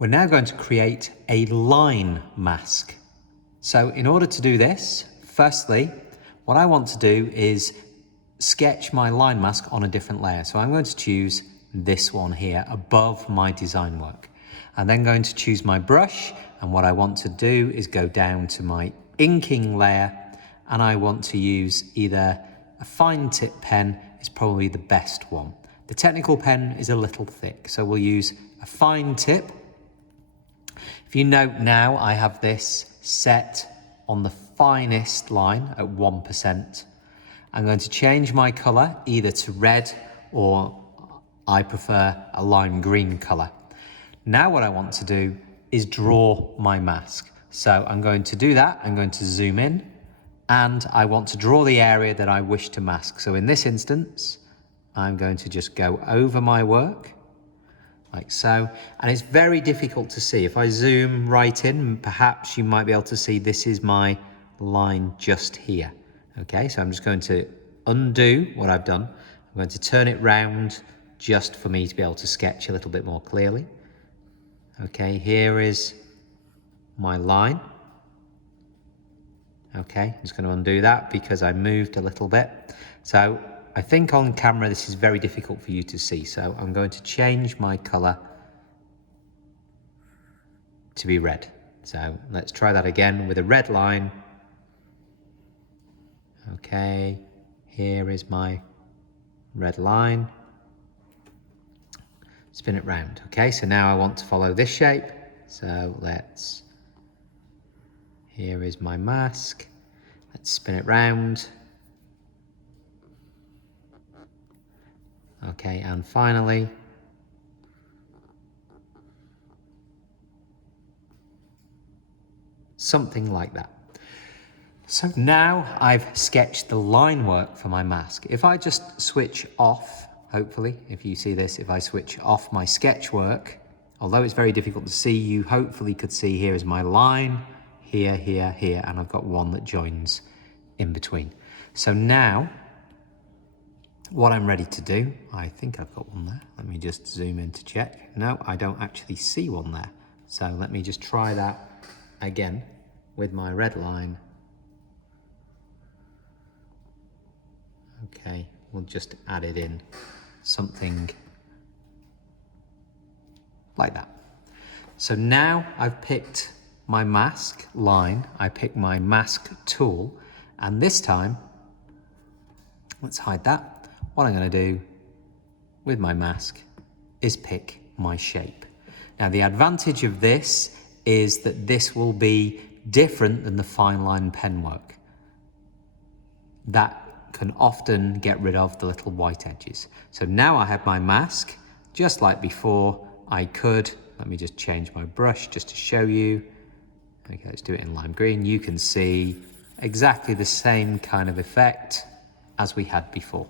We're now going to create a line mask. So in order to do this, firstly, what I want to do is sketch my line mask on a different layer. So I'm going to choose this one here above my design work. I'm then going to choose my brush, and what I want to do is go down to my inking layer, and I want to use either a fine tip pen is probably the best one. The technical pen is a little thick, so we'll use a fine tip. If you note now, I have this set on the finest line at 1%. I'm going to change my color either to red, or I prefer a lime green color. Now what I want to do is draw my mask. So I'm going to do that. I'm going to zoom in, and I want to draw the area that I wish to mask. So in this instance, I'm going to just go over my work like so, and it's very difficult to see. If I zoom right in, perhaps you might be able to see this is my line just here. Okay, so I'm just going to undo what I've done. I'm going to turn it round just for me to be able to sketch a little bit more clearly. Okay, here is my line. Okay, I'm just going to undo that because I moved a little bit. So I think on camera this is very difficult for you to see, so I'm going to change my color to be red. So let's try that again with a red line. Okay, here is my red line. Spin it round. Okay, so now I want to follow this shape. So here is my mask. Let's spin it round. Okay, and finally, something like that. So now I've sketched the line work for my mask. If I just switch off, hopefully, if you see this, if I switch off my sketch work, although it's very difficult to see, you hopefully could see here is my line, here, here, here, and I've got one that joins in between. So now, what I'm ready to do, I think I've got one there. Let me just zoom in to check. No, I don't actually see one there. So let me just try that again with my red line. Okay, we'll just add it in, something like that. So now I've picked my mask line, I picked my mask tool, and this time, let's hide that. What I'm going to do with my mask is pick my shape. Now the advantage of this is that this will be different than the fine line pen work. That can often get rid of the little white edges. So now I have my mask, just like before. I could, let me just change my brush just to show you. Okay, let's do it in lime green. You can see exactly the same kind of effect as we had before.